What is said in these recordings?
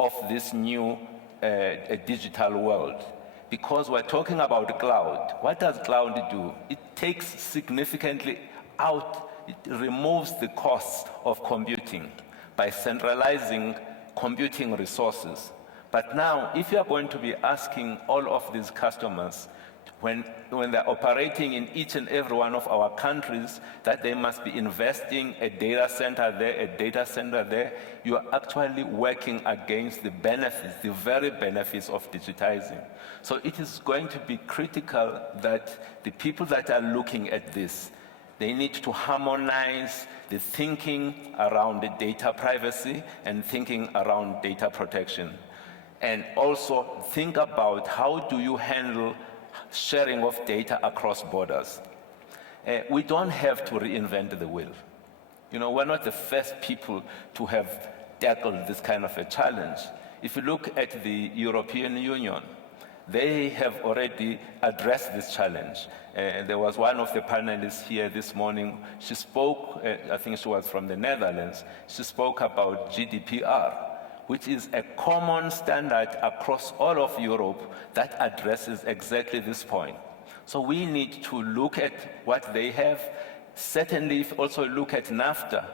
of this new digital world. Because we're talking about cloud. What does cloud do? It takes significantly out, it removes the costs of computing by centralizing computing resources. But now, if you're going to be asking all of these customers, when they're operating in each and every one of our countries, that they must be investing a data center there, you are actually working against the benefits, the very benefits of digitizing. So it is going to be critical that the people that are looking at this, they need to harmonize the thinking around the data privacy and thinking around data protection. And also think about how do you handle sharing of data across borders. We don't have to reinvent the wheel. You know, we're not the first people to have tackled this kind of a challenge. If you look at the European Union, they have already addressed this challenge. There was one of the panelists here this morning. She spoke, I think she was from the Netherlands. She spoke about GDPR, which is a common standard across all of Europe that addresses exactly this point. So we need to look at what they have. Certainly, if also look at NAFTA,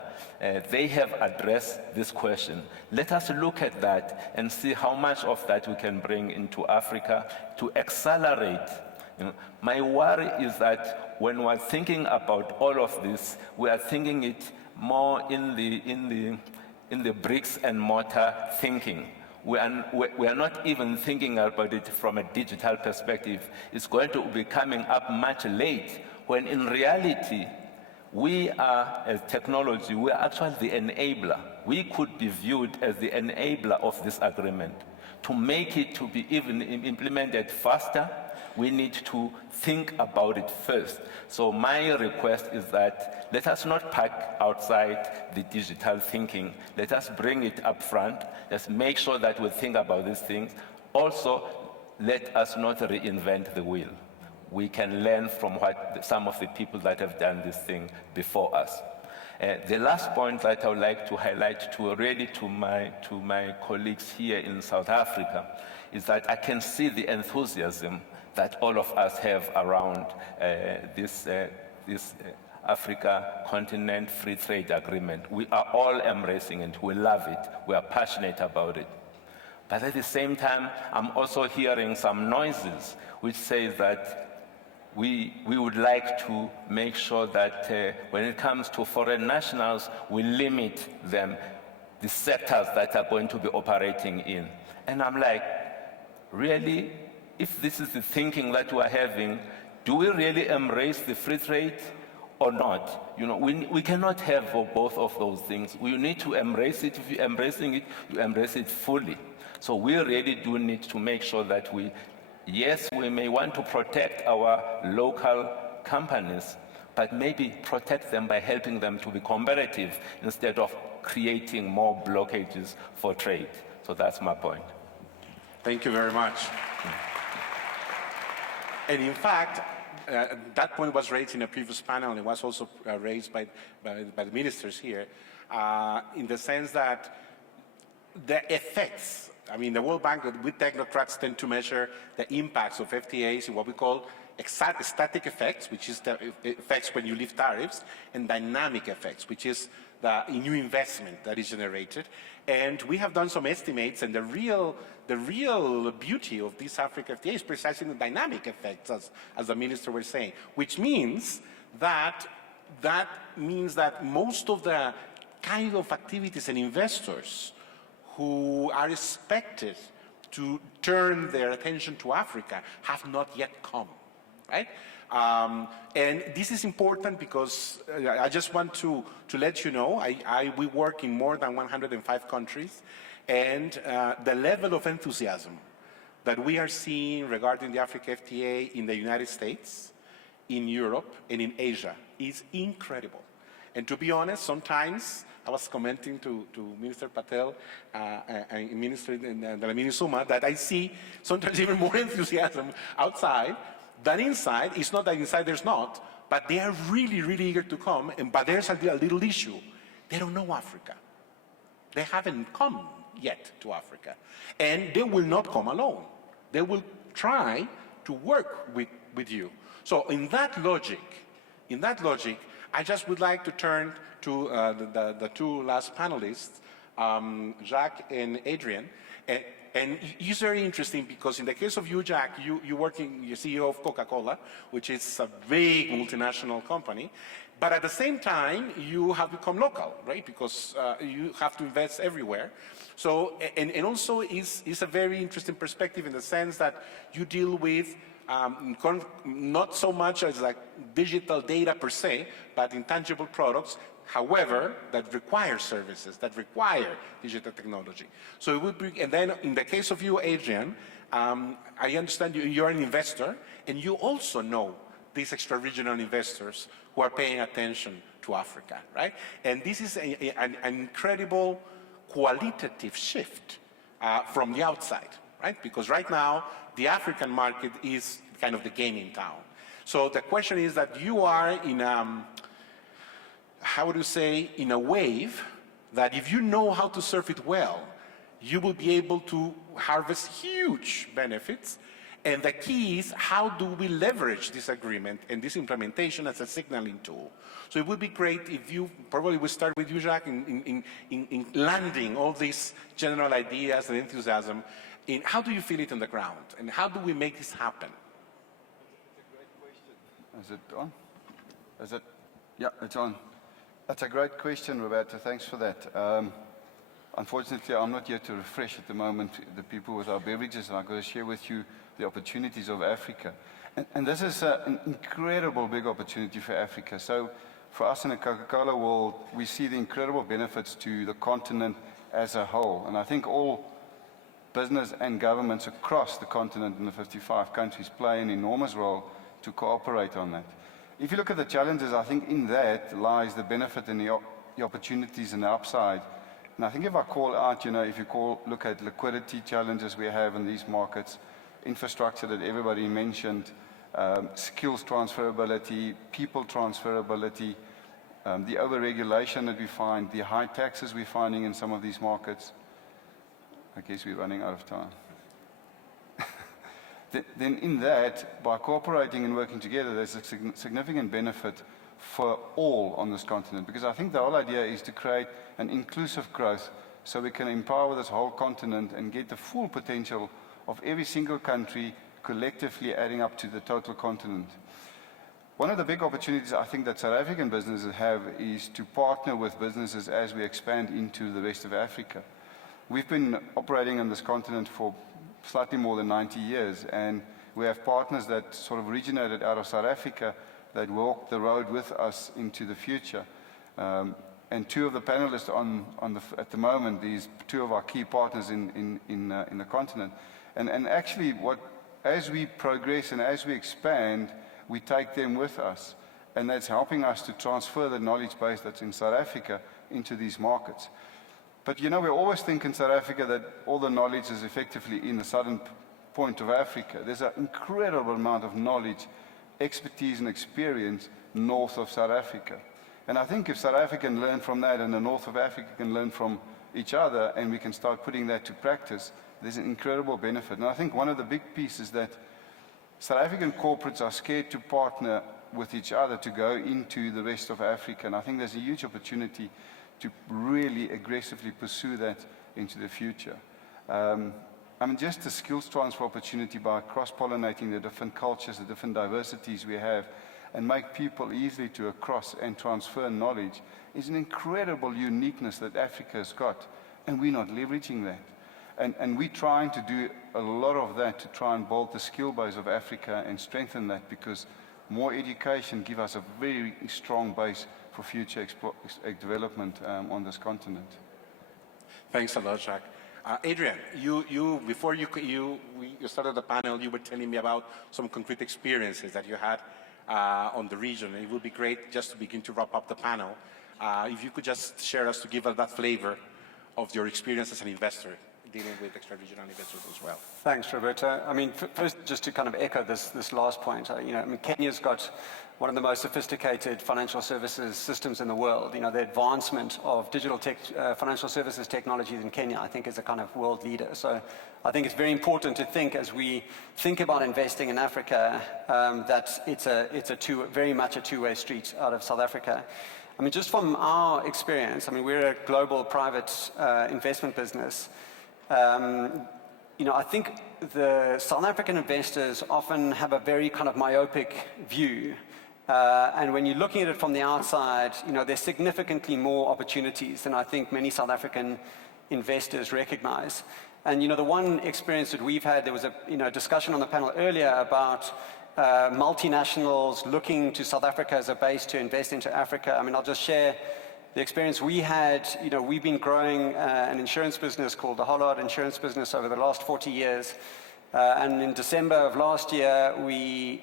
they have addressed this question. Let us look at that and see how much of that we can bring into Africa to accelerate. You know, my worry is that when we're thinking about all of this, we are thinking it more in the bricks and mortar thinking. We are not even thinking about it from a digital perspective. It's going to be coming up much late, when in reality, we are, as technology, we are actually the enabler. We could be viewed as the enabler of this agreement. To make it to be even implemented faster, we need to think about it first. So my request is that let us not park outside the digital thinking. Let us bring it up front. Let's make sure that we think about these things. Also, let us not reinvent the wheel. We can learn from what some of the people that have done this thing before us. The last point that I would like to highlight to my colleagues here in South Africa is that I can see the enthusiasm that all of us have around this Africa Continent Free Trade Agreement. We are all embracing it. We love it. We are passionate about it. But at the same time, I'm also hearing some noises which say that we would like to make sure that when it comes to foreign nationals, we limit them, the sectors that are going to be operating in. And I'm like, really? If this is the thinking that we're having, do we really embrace the free trade or not? You know, we cannot have both of those things. We need to embrace it. If you're embracing it, you embrace it fully. So we really do need to make sure that yes, we may want to protect our local companies, but maybe protect them by helping them to be competitive instead of creating more blockages for trade. So that's my point. Thank you very much. And in fact, that point was raised in a previous panel, and it was also raised by the ministers here, in the sense that the effects, I mean, the World Bank with technocrats tend to measure the impacts of FTAs in what we call static effects, which is the effects when you lift tariffs, and dynamic effects, which is the new investment that is generated. And we have done some estimates, and the real beauty of this Africa FTA is precisely the dynamic effects, as the minister was saying, which means that most of the kind of activities and investors who are expected to turn their attention to Africa have not yet come, right? And this is important because I just want to let you know, we work in more than 105 countries, and the level of enthusiasm that we are seeing regarding the Africa FTA in the United States, in Europe, and in Asia is incredible. And to be honest, sometimes I was commenting to Minister Patel and Minister Dlamini Zuma that I see sometimes even more enthusiasm outside than inside. It's not that inside there's not, but they are really, really eager to come. But there's a little issue. They don't know Africa. They haven't come yet to Africa. And they will not come alone. They will try to work with you. So in that logic, I just would like to turn to the two last panelists, Jacques and Adrian. And it's very interesting because in the case of you, Jacques, you're CEO of Coca-Cola, which is a big multinational company. But at the same time, you have become local, right? Because you have to invest everywhere. So, and also it's a very interesting perspective in the sense that you deal with not so much as like digital data per se, but intangible products, however, that require services, that require digital technology. So it would be, and then in the case of you, Adrian, I understand you're an investor, and you also know these extra-regional investors who are paying attention to Africa, right? And this is an incredible qualitative shift from the outside, right? Because right now, the African market is kind of the game in town. So the question is that you are in how would you say, in a wave that if you know how to surf it well, you will be able to harvest huge benefits. And the key is, how do we leverage this agreement and this implementation as a signaling tool? So it would be great if you, probably we start with you, Jacques, in landing all these general ideas and enthusiasm. In how do you feel it on the ground? And how do we make this happen? It's a great question. Is it on? Is it? Yeah, it's on. That's a great question, Roberto. Thanks for that. Unfortunately, I'm not here to refresh at the moment the people with our beverages, and I'm going to share with you the opportunities of Africa. And this is an incredible big opportunity for Africa. So for us in the Coca-Cola world, we see the incredible benefits to the continent as a whole. And I think all business and governments across the continent in the 55 countries play an enormous role to cooperate on that. If you look at the challenges, I think in that lies the benefit and the opportunities and the upside. And I think if I call out, if you look at liquidity challenges we have in these markets, infrastructure that everybody mentioned, skills transferability, people transferability, the over-regulation that we find, the high taxes we're finding in some of these markets. I guess we're running out of time. Then in that, by cooperating and working together, there's a significant benefit for all on this continent. Because I think the whole idea is to create an inclusive growth so we can empower this whole continent and get the full potential of every single country collectively adding up to the total continent. One of the big opportunities I think that South African businesses have is to partner with businesses as we expand into the rest of Africa. We've been operating on this continent for slightly more than 90 years, and we have partners that sort of originated out of South Africa that walk the road with us into the future. And two of the panelists at the moment, these two of our key partners in the continent. And actually, as we progress and as we expand, we take them with us. And that's helping us to transfer the knowledge base that's in South Africa into these markets. But we always think in South Africa that all the knowledge is effectively in the southern point of Africa. There's an incredible amount of knowledge, expertise and experience north of South Africa. And I think if South Africa can learn from that and the north of Africa can learn from each other and we can start putting that to practice, there's an incredible benefit. And I think one of the big pieces that South African corporates are scared to partner with each other to go into the rest of Africa. And I think there's a huge opportunity to really aggressively pursue that into the future. Just the skills transfer opportunity by cross-pollinating the different cultures, the different diversities we have, and make people easily to across and transfer knowledge is an incredible uniqueness that Africa has got, and we're not leveraging that. And we're trying to do a lot of that to try and build the skill base of Africa and strengthen that, because more education gives us a very strong base for future development on this continent. Thanks a lot, Jacques. Adrian, before you started the panel, you were telling me about some concrete experiences that you had on the region. And it would be great just to begin to wrap up the panel. If you could just share us to give us that flavor of your experience as an investor dealing with extra-regional investors as well. Thanks, Roberto. I mean, first, just to kind of echo this last point, Kenya's got one of the most sophisticated financial services systems in the world. You know, the advancement of digital financial services technologies in Kenya, I think, is a kind of world leader. So I think it's very important to think, as we think about investing in Africa, that it's very much a two-way street out of South Africa. I mean, just from our experience, I mean, we're a global private investment business. I think the South African investors often have a very kind of myopic view. And when you're looking at it from the outside, there's significantly more opportunities than I think many South African investors recognize. And, the one experience that we've had, there was a discussion on the panel earlier about multinationals looking to South Africa as a base to invest into Africa. I mean, I'll just share the experience we had. We've been growing an insurance business called the Hollard Insurance Business over the last 40 years. And in December of last year, we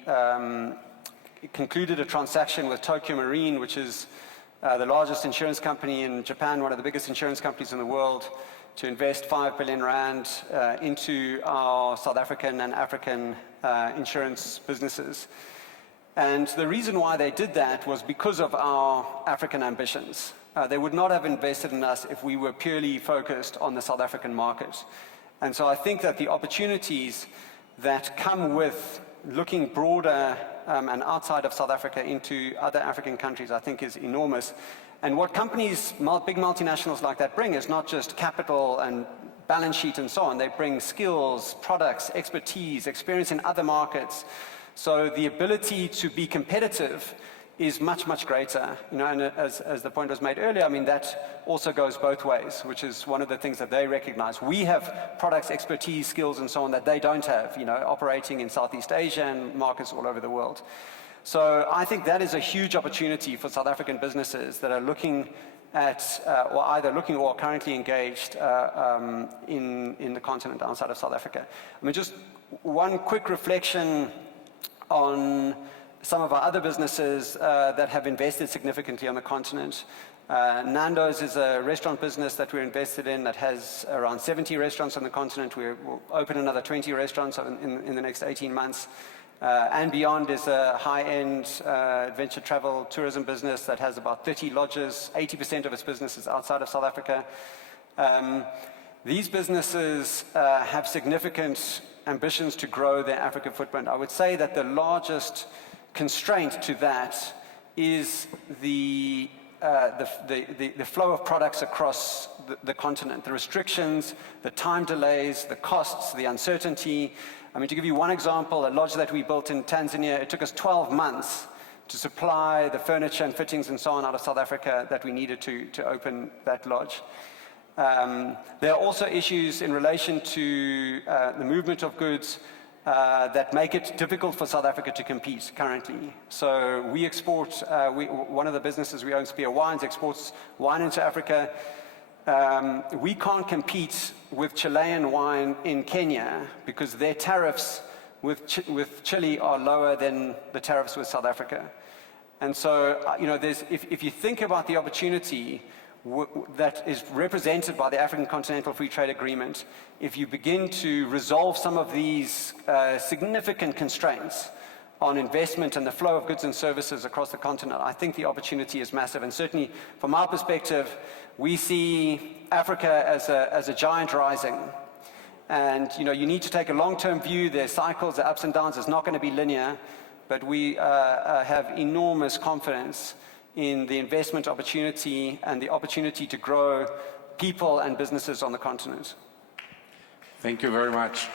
concluded a transaction with Tokio Marine, which is the largest insurance company in Japan, one of the biggest insurance companies in the world, to invest 5 billion rand into our South African and African insurance businesses. And the reason why they did that was because of our African ambitions. They would not have invested in us if we were purely focused on the South African market. And so I think that the opportunities that come with looking broader and outside of South Africa into other African countries, I think, is enormous. And what companies, big multinationals like that, bring is not just capital and balance sheet and so on. They bring skills, products, expertise, experience in other markets. So the ability to be competitive is much, much greater. And as the point was made earlier, I mean, that also goes both ways, which is one of the things that they recognize. We have products, expertise, skills, and so on that they don't have, operating in Southeast Asia and markets all over the world. So I think that is a huge opportunity for South African businesses that are looking at, or either looking or currently engaged in the continent outside of South Africa. I mean, just one quick reflection on some of our other businesses that have invested significantly on the continent. Nando's is a restaurant business that we're invested in that has around 70 restaurants on the continent. We'll open another 20 restaurants in the next 18 months. And Beyond is a high-end adventure travel tourism business that has about 30 lodges. 80% of its business is outside of South Africa. These businesses have significant ambitions to grow their African footprint. I would say that the largest constraint to that is the flow of products across the continent, the restrictions, the time delays, the costs, the uncertainty. I mean, to give you one example, a lodge that we built in Tanzania, it took us 12 months to supply the furniture and fittings and so on out of South Africa that we needed to open that lodge. There are also issues in relation to the movement of goods that make it difficult for South Africa to compete currently. So we export, one of the businesses we own, Spear Wines, exports wine into Africa. We can't compete with Chilean wine in Kenya because their tariffs with Chile are lower than the tariffs with South Africa. And so, if you think about the opportunity that is represented by the African Continental Free Trade Agreement, if you begin to resolve some of these significant constraints on investment and the flow of goods and services across the continent, I think the opportunity is massive. And certainly, from our perspective, we see Africa as a giant rising. And, you need to take a long-term view. There's cycles, the ups and downs. It's not going to be linear. But we have enormous confidence in the investment opportunity and the opportunity to grow people and businesses on the continent. Thank you very much.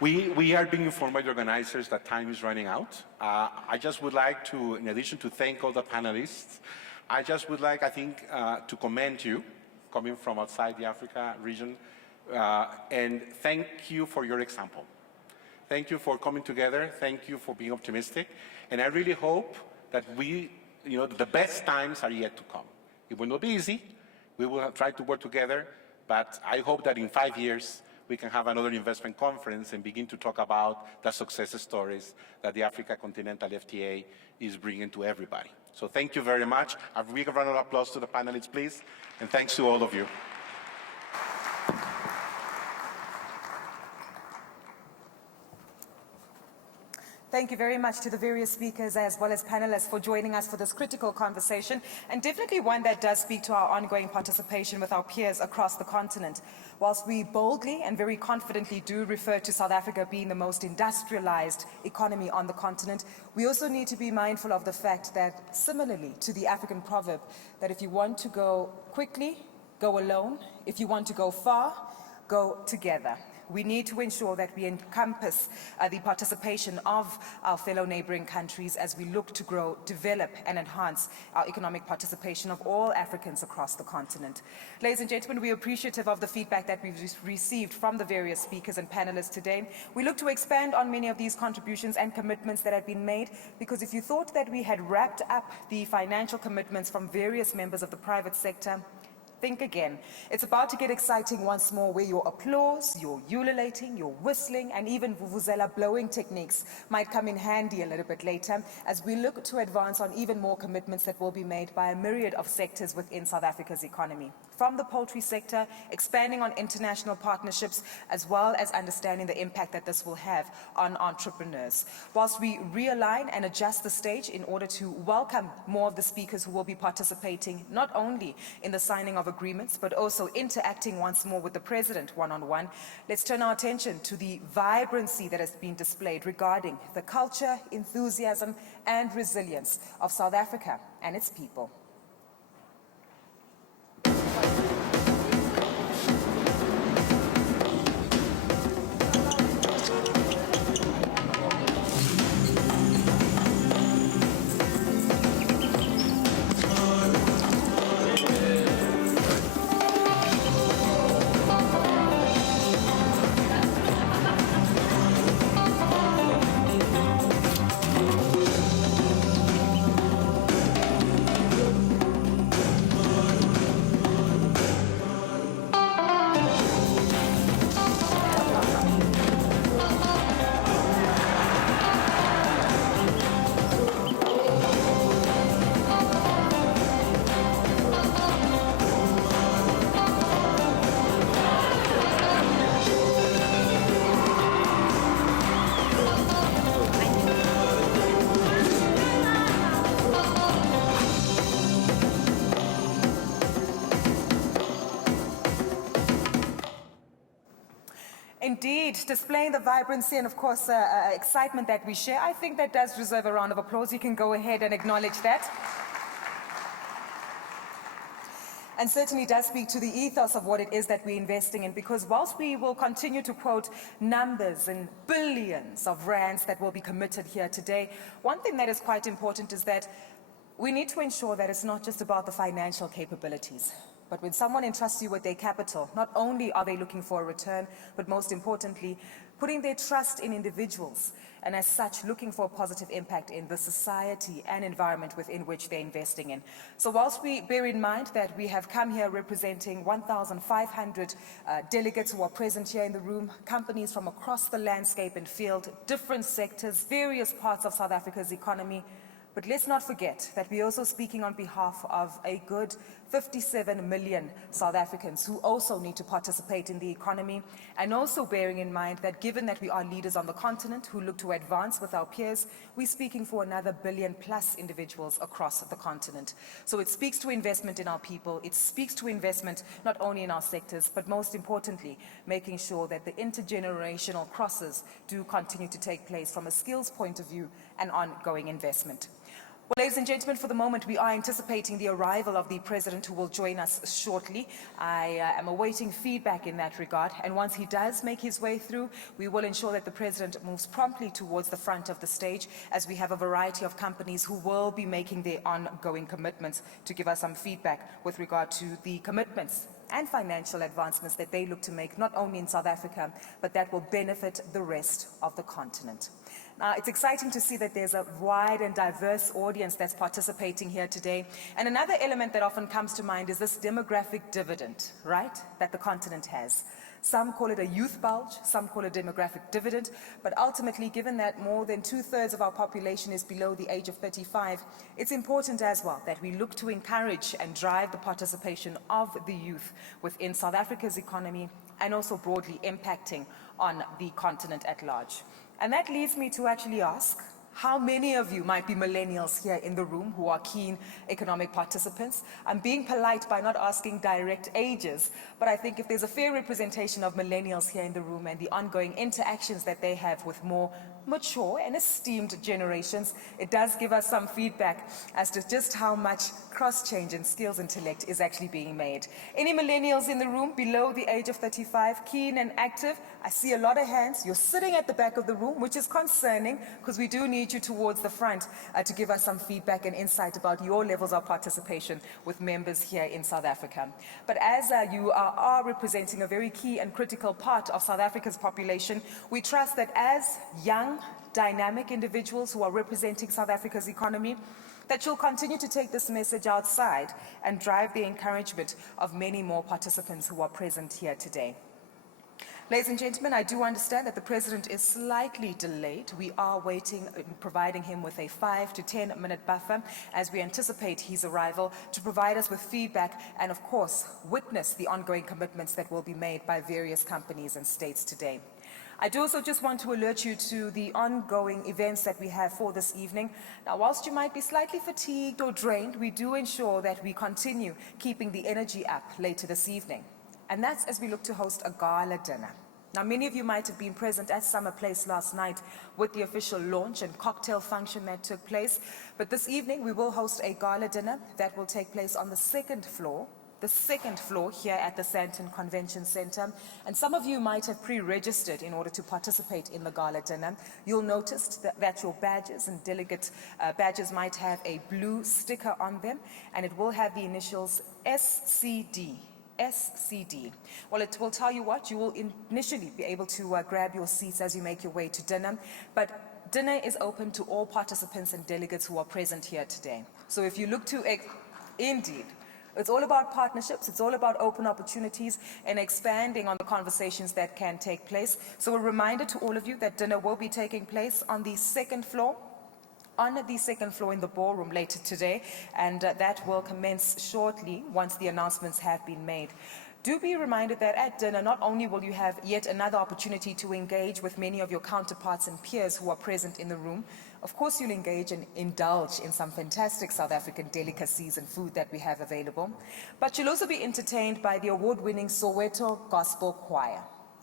We are being informed by the organizers that time is running out. I just would like to, in addition to thank all the panelists, I just would like, to commend you, coming from outside the Africa region, and thank you for your example. Thank you for coming together. Thank you for being optimistic. And I really hope that the best times are yet to come. It will not be easy. We will try to work together. But I hope that in 5 years, we can have another investment conference and begin to talk about the success stories that the Africa Continental FTA is bringing to everybody. So thank you very much. A big round of applause to the panelists, please. And thanks to all of you. Thank you very much to the various speakers as well as panelists for joining us for this critical conversation, and definitely one that does speak to our ongoing participation with our peers across the continent. Whilst we boldly and very confidently do refer to South Africa being the most industrialized economy on the continent, we also need to be mindful of the fact that, similarly to the African proverb, that if you want to go quickly, go alone. If you want to go far, go together. We need to ensure that we encompass the participation of our fellow neighboring countries as we look to grow, develop and enhance our economic participation of all Africans across the continent. Ladies and gentlemen, we are appreciative of the feedback that we've received from the various speakers and panelists today. We look to expand on many of these contributions and commitments that have been made, because if you thought that we had wrapped up the financial commitments from various members of the private sector, think again. It's about to get exciting once more, where your applause, your ululating, your whistling, and even vuvuzela blowing techniques might come in handy a little bit later as we look to advance on even more commitments that will be made by a myriad of sectors within South Africa's economy. From the poultry sector, expanding on international partnerships, as well as understanding the impact that this will have on entrepreneurs. Whilst we realign and adjust the stage in order to welcome more of the speakers who will be participating not only in the signing of agreements, but also interacting once more with the President one-on-one, let's turn our attention to the vibrancy that has been displayed regarding the culture, enthusiasm, and resilience of South Africa and its people. Indeed, displaying the vibrancy and, of course, excitement that we share, I think that does deserve a round of applause. You can go ahead and acknowledge that. And certainly does speak to the ethos of what it is that we're investing in, because whilst we will continue to quote numbers and billions of rands that will be committed here today, one thing that is quite important is that we need to ensure that it's not just about the financial capabilities. But when someone entrusts you with their capital, not only are they looking for a return, but most importantly, putting their trust in individuals, and as such, looking for a positive impact in the society and environment within which they're investing in. So whilst we bear in mind that we have come here representing 1,500 delegates who are present here in the room, companies from across the landscape and field, different sectors, various parts of South Africa's economy, but let's not forget that we're also speaking on behalf of a good 57 million South Africans who also need to participate in the economy, and also bearing in mind that given that we are leaders on the continent who look to advance with our peers, we're speaking for another billion plus individuals across the continent. So it speaks to investment in our people, it speaks to investment not only in our sectors, but most importantly, making sure that the intergenerational crosses do continue to take place from a skills point of view and ongoing investment. Well, ladies and gentlemen, for the moment, we are anticipating the arrival of the President, who will join us shortly. I am awaiting feedback in that regard, and once he does make his way through, we will ensure that the President moves promptly towards the front of the stage, as we have a variety of companies who will be making their ongoing commitments to give us some feedback with regard to the commitments and financial advancements that they look to make, not only in South Africa, but that will benefit the rest of the continent. It's exciting to see that there's a wide and diverse audience that's participating here today. And another element that often comes to mind is this demographic dividend, right, that the continent has. Some call it a youth bulge, some call it demographic dividend, but ultimately, given that more than 2/3 of our population is below the age of 35, it's important as well that we look to encourage and drive the participation of the youth within South Africa's economy, and also broadly impacting on the continent at large. And that leads me to actually ask, how many of you might be millennials here in the room who are keen economic participants? I'm being polite by not asking direct ages, but I think if there's a fair representation of millennials here in the room and the ongoing interactions that they have with more mature and esteemed generations, it does give us some feedback as to just how much cross-change and skills intellect is actually being made. Any millennials in the room below the age of 35, keen and active? I see a lot of hands. You're sitting at the back of the room, which is concerning because we do need you towards the front to give us some feedback and insight about your levels of participation with members here in South Africa. But as you are representing a very key and critical part of South Africa's population, we trust that as young, dynamic individuals who are representing South Africa's economy, that you'll continue to take this message outside and drive the encouragement of many more participants who are present here today. Ladies and gentlemen, I do understand that the President is slightly delayed. We are waiting and providing him with a 5 to 10 minute buffer as we anticipate his arrival to provide us with feedback and, of course, witness the ongoing commitments that will be made by various companies and states today. I do also just want to alert you to the ongoing events that we have for this evening. Now, whilst you might be slightly fatigued or drained, we do ensure that we continue keeping the energy up later this evening. And that's as we look to host a gala dinner. Now, many of you might have been present at Summer Place last night with the official launch and cocktail function that took place. But this evening, we will host a gala dinner that will take place on the second floor here at the Sandton Convention Center. And some of you might have pre-registered in order to participate in the gala dinner. You'll notice that your badges and delegate badges might have a blue sticker on them, and it will have the initials SCD. SCD. Well, it will tell you what, you will initially be able to grab your seats as you make your way to dinner, but dinner is open to all participants and delegates who are present here today. So if you look to, indeed, it's all about partnerships, it's all about open opportunities and expanding on the conversations that can take place. So a reminder to all of you that dinner will be taking place on the second floor in the ballroom later today, and that will commence shortly once the announcements have been made. Do be reminded that at dinner, not only will you have yet another opportunity to engage with many of your counterparts and peers who are present in the room, of course you'll engage and indulge in some fantastic South African delicacies and food that we have available, but you'll also be entertained by the award-winning Soweto Gospel Choir.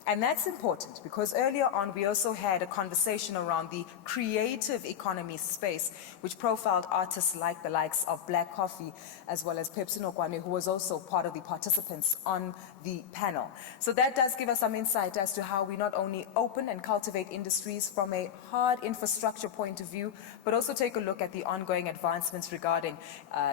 And that's important because earlier on we also had a conversation around the creative economy space, which profiled artists like the likes of Black Coffee, as well as Pepsi Nokwane, who was also part of the participants on the panel. So that does give us some insight as to how we not only open and cultivate industries from a hard infrastructure point of view, but also take a look at the ongoing advancements regarding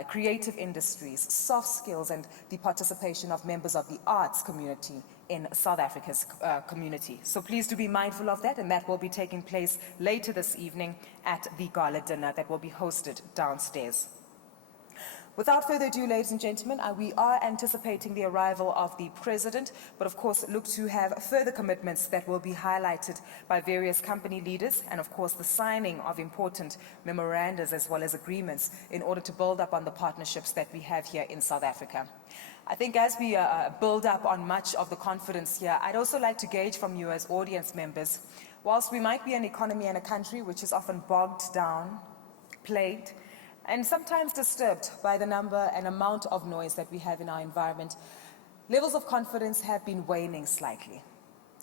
creative industries, soft skills, and the participation of members of the arts community in South Africa's community. So please do be mindful of that, and that will be taking place later this evening at the gala dinner that will be hosted downstairs. Without further ado, ladies and gentlemen, we are anticipating the arrival of the President, but of course look to have further commitments that will be highlighted by various company leaders, and of course the signing of important memorandums as well as agreements in order to build up on the partnerships that we have here in South Africa. I think as we build up on much of the confidence here, I'd also like to gauge from you as audience members, whilst we might be an economy and a country which is often bogged down, plagued, and sometimes disturbed by the number and amount of noise that we have in our environment, levels of confidence have been waning slightly.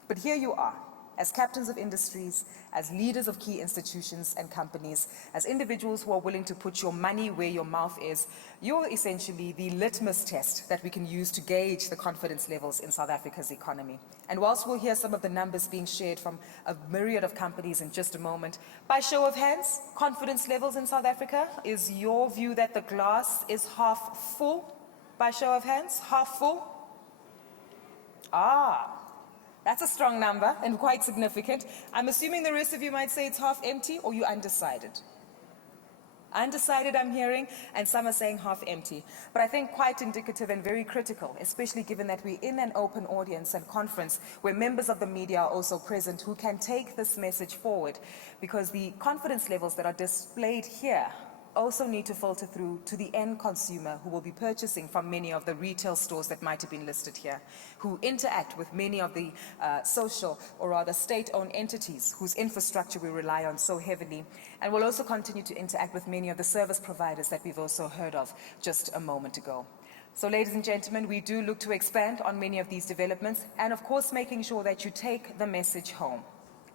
But here you are, as captains of industries, as leaders of key institutions and companies, as individuals who are willing to put your money where your mouth is. You're essentially the litmus test that we can use to gauge the confidence levels in South Africa's economy. And whilst we'll hear some of the numbers being shared from a myriad of companies in just a moment, by show of hands, confidence levels in South Africa, is your view that the glass is half full? By show of hands, half full? That's a strong number and quite significant. I'm assuming the rest of you might say it's half empty, or you're undecided. Undecided, I'm hearing, and some are saying half empty. But I think quite indicative and very critical, especially given that we're in an open audience and conference where members of the media are also present who can take this message forward, because the confidence levels that are displayed here also need to filter through to the end consumer who will be purchasing from many of the retail stores that might have been listed here, who interact with many of the social or rather state-owned entities whose infrastructure we rely on so heavily, and will also continue to interact with many of the service providers that we've also heard of just a moment ago. So ladies and gentlemen, we do look to expand on many of these developments and of course making sure that you take the message home.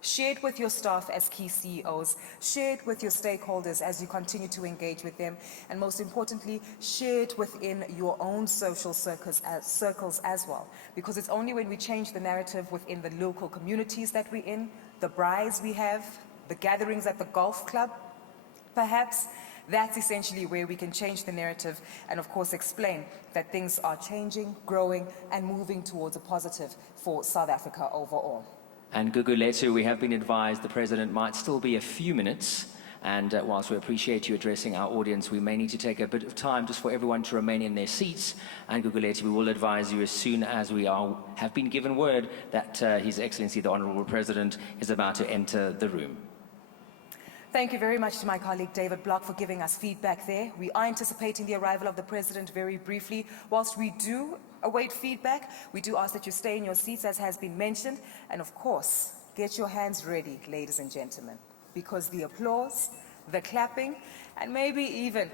Share it with your staff as key CEOs, share it with your stakeholders as you continue to engage with them, and most importantly, share it within your own social circles as well. Because it's only when we change the narrative within the local communities that we're in, the braais we have, the gatherings at the golf club, perhaps, that's essentially where we can change the narrative and of course explain that things are changing, growing, and moving towards a positive for South Africa overall. And Gugulethu, we have been advised the President might still be a few minutes, and whilst we appreciate you addressing our audience, we may need to take a bit of time just for everyone to remain in their seats. And Gugulethu, we will advise you as soon as we have been given word that His Excellency the Honourable President is about to enter the room. Thank you very much to my colleague David Block for giving us feedback there. We are anticipating the arrival of the President very briefly. Whilst we do await feedback, we do ask that you stay in your seats as has been mentioned. And of course, get your hands ready, ladies and gentlemen, because the applause, the clapping, and maybe even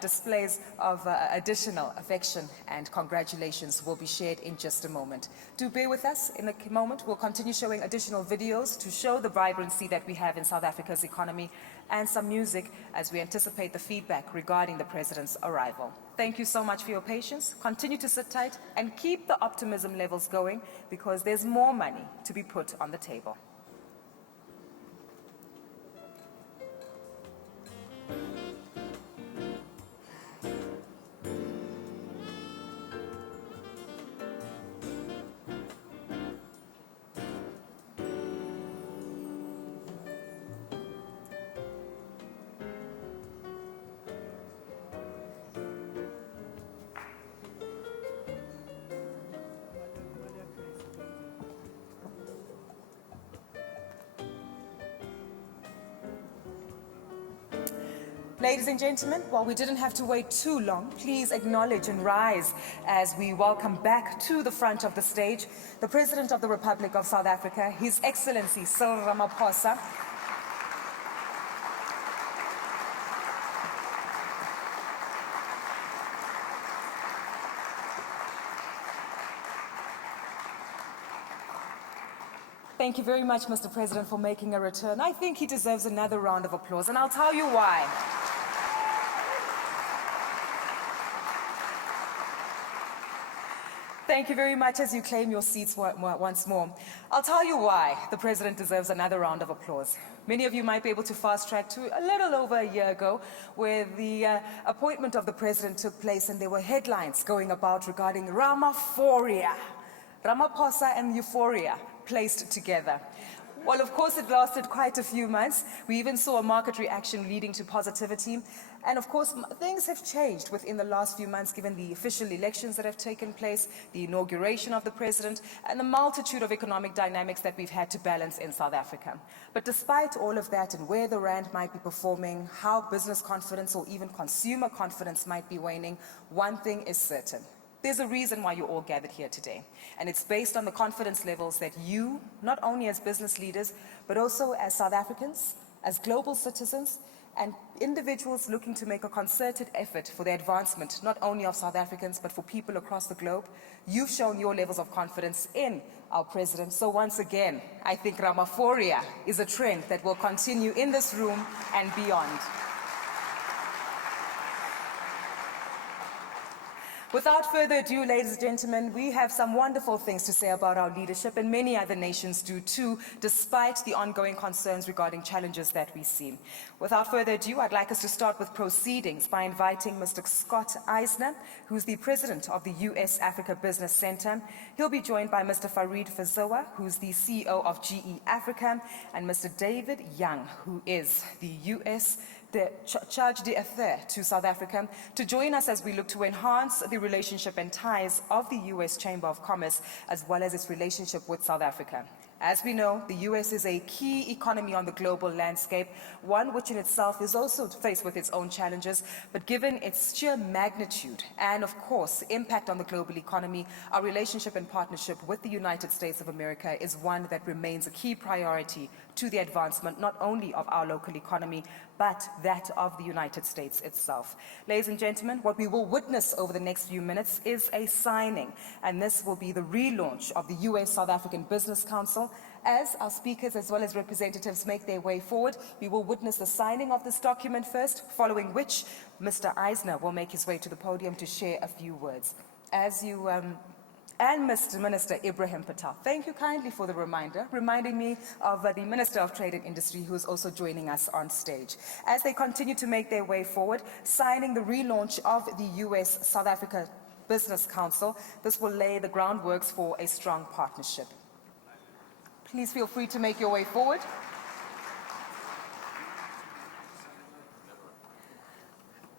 displays of additional affection and congratulations will be shared in just a moment. Do bear with us in a moment. We'll continue showing additional videos to show the vibrancy that we have in South Africa's economy and some music as we anticipate the feedback regarding the President's arrival. Thank you so much for your patience. Continue to sit tight and keep the optimism levels going because there's more money to be put on the table. Ladies and gentlemen, while we didn't have to wait too long, please acknowledge and rise as we welcome back to the front of the stage the President of the Republic of South Africa, His Excellency Cyril Ramaphosa. Thank you very much, Mr. President, for making a return. I think he deserves another round of applause, and I'll tell you why. Thank you very much as you claim your seats once more. I'll tell you why the President deserves another round of applause. Many of you might be able to fast track to a little over a year ago where the appointment of the President took place and there were headlines going about regarding Ramaphoria, Ramaphosa and euphoria placed together. Well, of course, it lasted quite a few months. We even saw a market reaction leading to positivity. And of course, things have changed within the last few months, given the official elections that have taken place, the inauguration of the President, and the multitude of economic dynamics that we've had to balance in South Africa. But despite all of that and where the rand might be performing, how business confidence or even consumer confidence might be waning, one thing is certain. There's a reason why you're all gathered here today. And it's based on the confidence levels that you, not only as business leaders, but also as South Africans, as global citizens, and individuals looking to make a concerted effort for the advancement, not only of South Africans, but for people across the globe. You've shown your levels of confidence in our President. So once again, I think Ramaphoria is a trend that will continue in this room and beyond. Without further ado, ladies and gentlemen, we have some wonderful things to say about our leadership, and many other nations do too, despite the ongoing concerns regarding challenges that we see. Without further ado, I'd like us to start with proceedings by inviting Mr. Scott Eisner, who's the president of the US Africa Business Center. He'll be joined by Mr. Farid Fazoa, who's the CEO of GE Africa, and Mr. David Young, who is the US Charge d'Affaires to South Africa, to join us as we look to enhance the relationship and ties of the US Chamber of Commerce, as well as its relationship with South Africa. As we know, the US is a key economy on the global landscape, one which in itself is also faced with its own challenges, but given its sheer magnitude and, of course, impact on the global economy, our relationship and partnership with the United States of America is one that remains a key priority to the advancement not only of our local economy, but that of the United States itself. Ladies and gentlemen, what we will witness over the next few minutes is a signing, and this will be the relaunch of the US-South African Business Council. As our speakers as well as representatives make their way forward, we will witness the signing of this document first, following which Mr. Eisner will make his way to the podium to share a few words. And Mr. Minister Ibrahim Patel, thank you kindly for the reminder, reminding me of the Minister of Trade and Industry, who is also joining us on stage. As they continue to make their way forward, signing the relaunch of the US-South Africa Business Council, this will lay the groundworks for a strong partnership. Please feel free to make your way forward.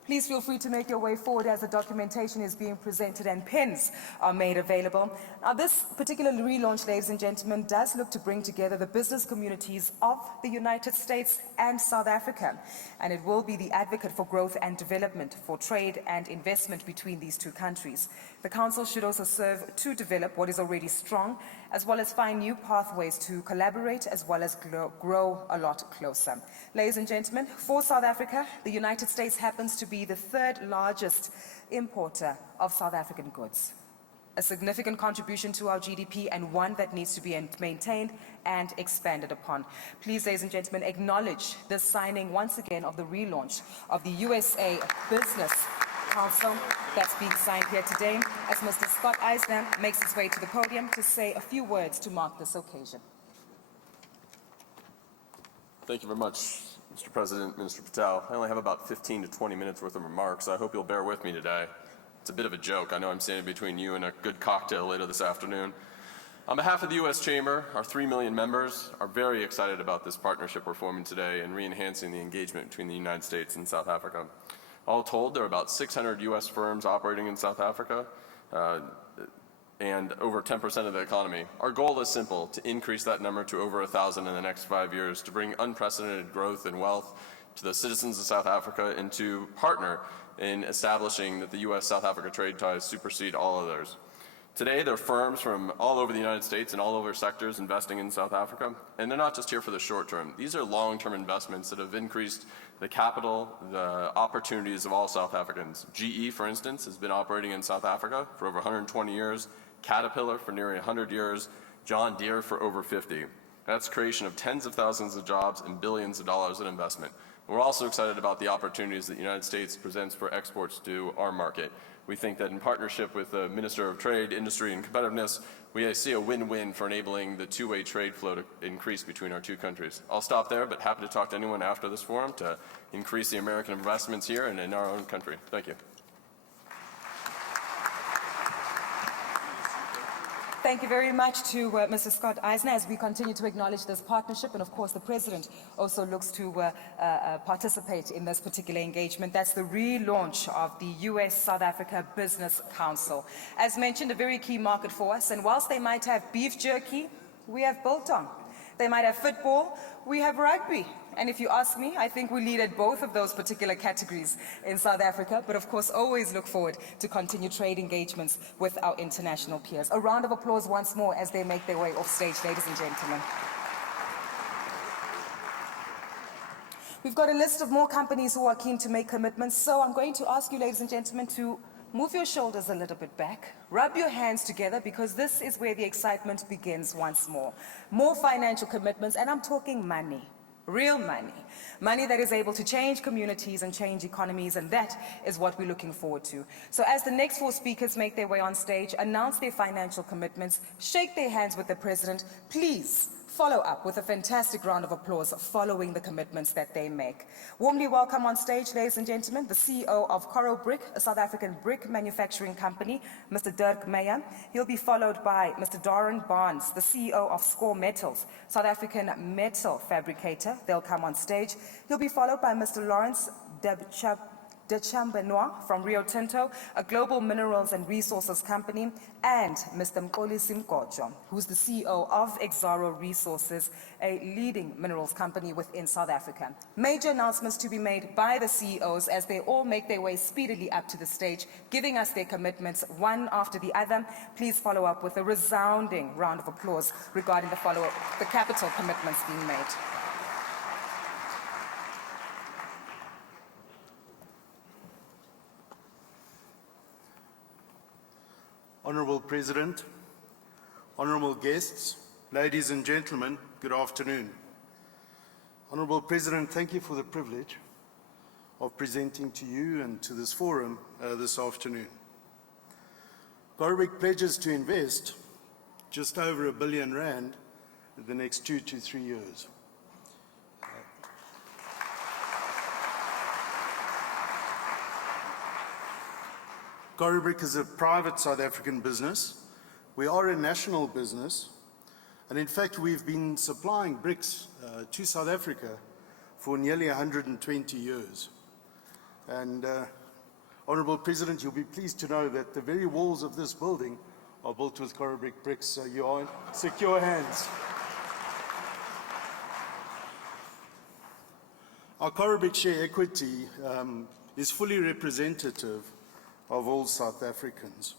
Please feel free to make your way forward as the documentation is being presented and pens are made available. Now, this particular relaunch, ladies and gentlemen, does look to bring together the business communities of the United States and South Africa, and it will be the advocate for growth and development, for trade and investment between these two countries. The Council should also serve to develop what is already strong, as well as find new pathways to collaborate, as well as grow a lot closer. Ladies and gentlemen, for South Africa, the United States happens to be the third largest importer of South African goods. A significant contribution to our GDP, and one that needs to be maintained and expanded upon. Please, ladies and gentlemen, acknowledge the signing once again of the relaunch of the USA Business Council that's being signed here today, as Mr. Scott Eisner makes his way to the podium to say a few words to mark this occasion. Thank you very much, Mr. President, Minister Patel. I only have about 15 to 20 minutes worth of remarks. I hope you'll bear with me today. It's a bit of a joke. I know I'm standing between you and a good cocktail later this afternoon. On behalf of the U.S. Chamber, our 3 million members are very excited about this partnership we're forming today and re-enhancing the engagement between the United States and South Africa. All told, there are about 600 U.S. firms operating in South Africa, and over 10% of the economy. Our goal is simple: to increase that number to over 1,000 in the next 5 years, to bring unprecedented growth and wealth to the citizens of South Africa, and to partner in establishing that the U.S.-South Africa trade ties supersede all others. Today, there are firms from all over the United States and all over sectors investing in South Africa, and they're not just here for the short term. These are long-term investments that have increased the capital, the opportunities of all South Africans. GE, for instance, has been operating in South Africa for over 120 years, Caterpillar for nearly 100 years, John Deere for over 50. That's creation of tens of thousands of jobs and billions of dollars in investment. We're also excited about the opportunities that the United States presents for exports to our market. We think that in partnership with the Minister of Trade, Industry and Competitiveness, we see a win-win for enabling the two-way trade flow to increase between our two countries. I'll stop there, but happy to talk to anyone after this forum to increase the American investments here and in our own country. Thank you. Thank you very much to Mr. Scott Eisner, as we continue to acknowledge this partnership, and of course the President also looks to participate in this particular engagement. That's the relaunch of the US-South Africa Business Council. As mentioned, a very key market for us, and whilst they might have beef jerky, we have biltong. They might have football, we have rugby. And if you ask me, I think we lead at both of those particular categories in South Africa, but of course always look forward to continue trade engagements with our international peers. A round of applause once more as they make their way off stage, ladies and gentlemen. We've got a list of more companies who are keen to make commitments, so I'm going to ask you, ladies and gentlemen, to move your shoulders a little bit back, rub your hands together, because this is where the excitement begins once more. More financial commitments, and I'm talking money. Real money. Money that is able to change communities and change economies, and that is what we're looking forward to. So as the next 4 speakers make their way on stage, announce their financial commitments, shake their hands with the President, please follow up with a fantastic round of applause following the commitments that they make. Warmly welcome on stage, ladies and gentlemen, the CEO of Coral Brick, a South African brick manufacturing company, Mr. Dirk Meyer. He'll be followed by Mr. Darren Barnes, the CEO of Score Metals, South African metal fabricator. They'll come on stage. He'll be followed by Mr. Lawrence Benoit from Rio Tinto, a global minerals and resources company, and Mr. Mxolisi Mgojo, who's the CEO of Exxaro Resources, a leading minerals company within South Africa. Major announcements to be made by the CEOs as they all make their way speedily up to the stage, giving us their commitments one after the other. Please follow up with a resounding round of applause regarding the capital commitments being made. Honourable President, honourable guests, ladies and gentlemen, good afternoon. Honourable President, thank you for the privilege of presenting to you and to this forum this afternoon. Gorebrick pledges to invest just over R1 billion in the next 2 to 3 years. Gorebrick is a private South African business. We are a national business, and in fact we've been supplying bricks to South Africa for nearly 120 years. And Honourable President, you'll be pleased to know that the very walls of this building are built with Gorebrick bricks, so you are in secure hands. Our Gorebrick share equity is fully representative of all South Africans.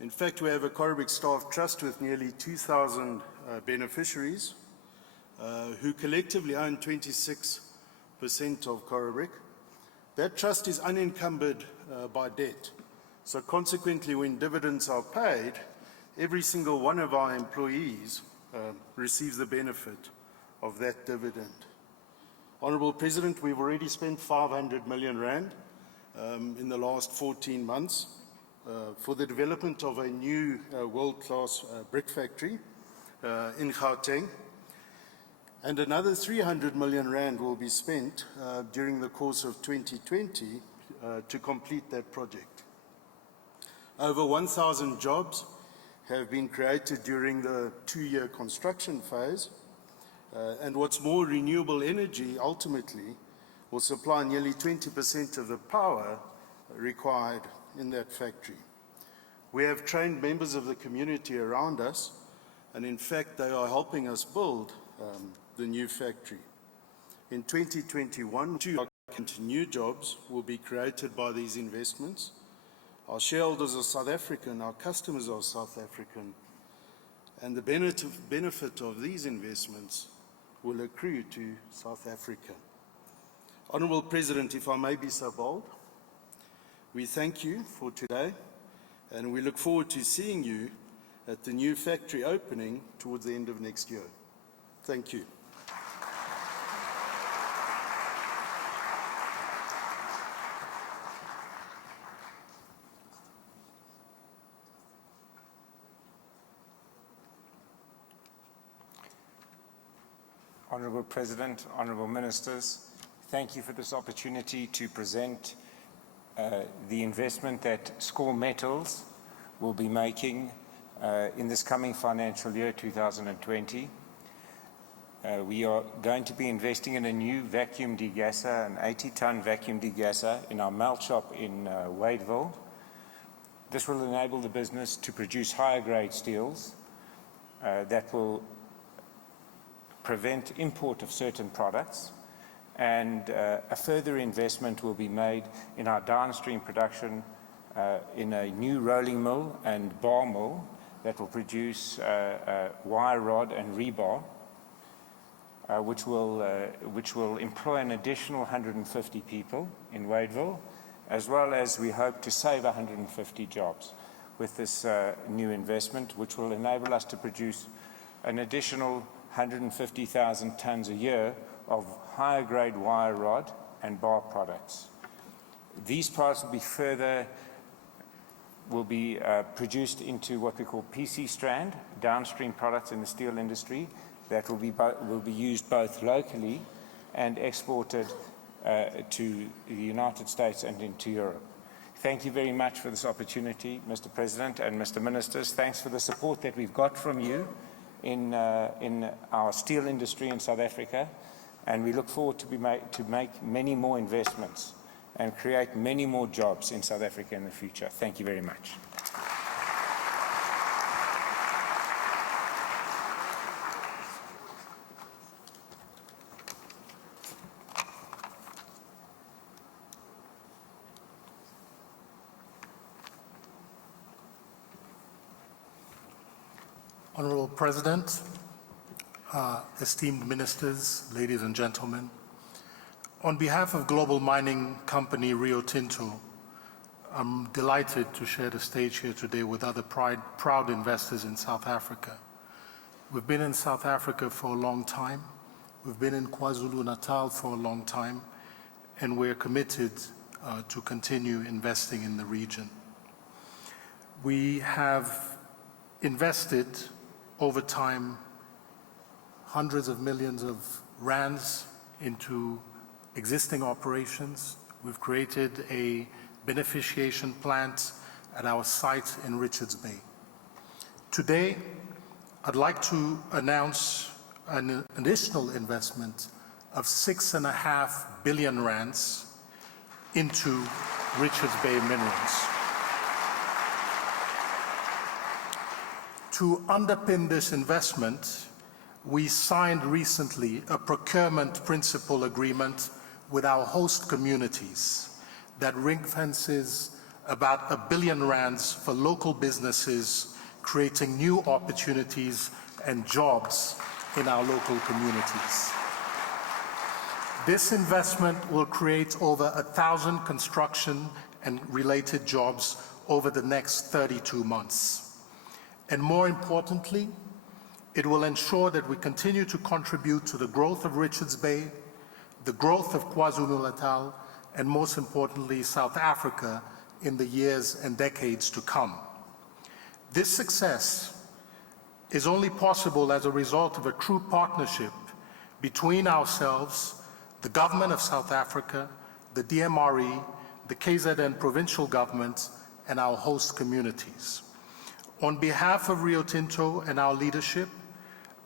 In fact, we have a Gorebrick staff trust with nearly 2,000 beneficiaries who collectively own 26% of Gorebrick. That trust is unencumbered by debt. So consequently, when dividends are paid, every single one of our employees receives the benefit of that dividend. Honourable President, we've already spent 500 million rand in the last 14 months for the development of a new world-class brick factory in Gauteng. And another 300 million rand will be spent during the course of 2020 to complete that project. Over 1,000 jobs have been created during the 2-year construction phase. And what's more, renewable energy ultimately will supply nearly 20% of the power required in that factory. We have trained members of the community around us, and in fact they are helping us build the new factory. In 2021, 2 new jobs will be created by these investments. Our shareholders are South African, our customers are South African, and the benefit of these investments will accrue to South Africa. Honourable President, if I may be so bold, we thank you for today, and we look forward to seeing you at the new factory opening towards the end of next year. Thank you. Honourable President, Honourable Ministers, thank you for this opportunity to present the investment that Score Metals will be making in this coming financial year, 2020. We are going to be investing in a new vacuum degasser, an 80-ton vacuum degasser in our melt shop in Wadeville. This will enable the business to produce higher grade steels that will prevent import of certain products, and a further investment will be made in our downstream production in a new rolling mill and bar mill that will produce wire rod and rebar, which will employ an additional 150 people in Wadeville, as well as we hope to save 150 jobs with this new investment, which will enable us to produce an additional 150,000 tonnes a year of higher grade wire rod and bar products. These products will be produced into what we call PC strand, downstream products in the steel industry that will be used both locally and exported to the United States and into Europe. Thank you very much for this opportunity, Mr. President and Mr. Ministers. Thanks for the support that we've got from you in our steel industry in South Africa, and we look forward to make many more investments and create many more jobs in South Africa in the future. Thank you very much. Honorable President, esteemed ministers, ladies and gentlemen, on behalf of global mining company Rio Tinto, I'm delighted to share the stage here today with other proud investors in South Africa. We've been in South Africa for a long time. We've been in KwaZulu-Natal for a long time, and we're committed to continue investing in the region. We have invested over time hundreds of millions of rands into existing operations. We've created a beneficiation plant at our site in Richards Bay. Today, I'd like to announce an additional investment of 6.5 billion rands into Richards Bay Minerals. To underpin this investment, we signed recently a procurement principle agreement with our host communities that ring-fences about 1 billion rands for local businesses, creating new opportunities and jobs in our local communities. This investment will create over 1,000 construction and related jobs over the next 32 months. And more importantly, it will ensure that we continue to contribute to the growth of Richards Bay, the growth of KwaZulu-Natal, and most importantly, South Africa in the years and decades to come. This success is only possible as a result of a true partnership between ourselves, the government of South Africa, the DMRE, the KZN provincial governments, and our host communities. On behalf of Rio Tinto and our leadership,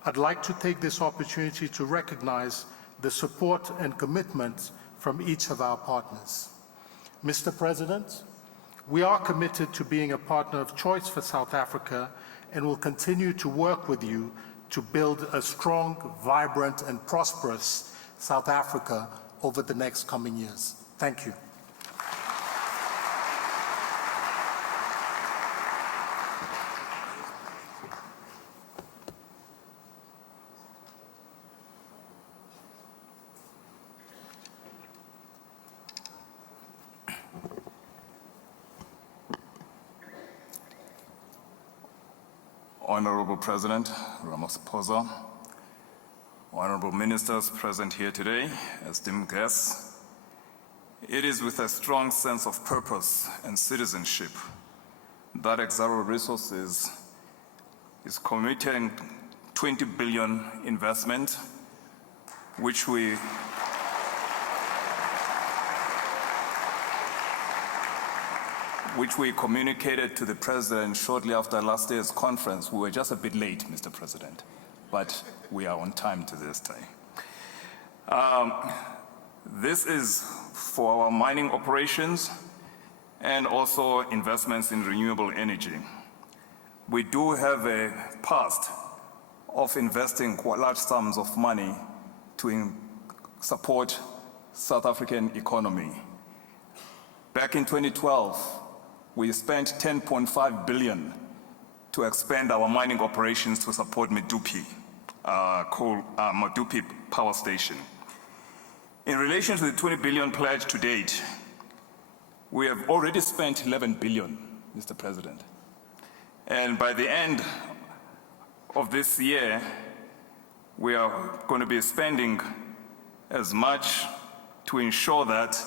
I'd like to take this opportunity to recognize the support and commitment from each of our partners. Mr. President, we are committed to being a partner of choice for South Africa and will continue to work with you to build a strong, vibrant, and prosperous South Africa over the next coming years. Thank you. Honorable President Ramaphosa, honorable ministers present here today, esteemed guests, it is with a strong sense of purpose and citizenship that Exxaro Resources is committing 20 billion investment, which we communicated to the President shortly after last year's conference. We were just a bit late, Mr. President, but we are on time to this day. This is for our mining operations and also investments in renewable energy. We do have a past of investing quite large sums of money to support South African economy. Back in 2012, we spent 10.5 billion to expand our mining operations to support Medupi power station. In relation to the 20 billion pledge to date, we have already spent 11 billion, Mr. President. And by the end of this year, we are going to be spending as much to ensure that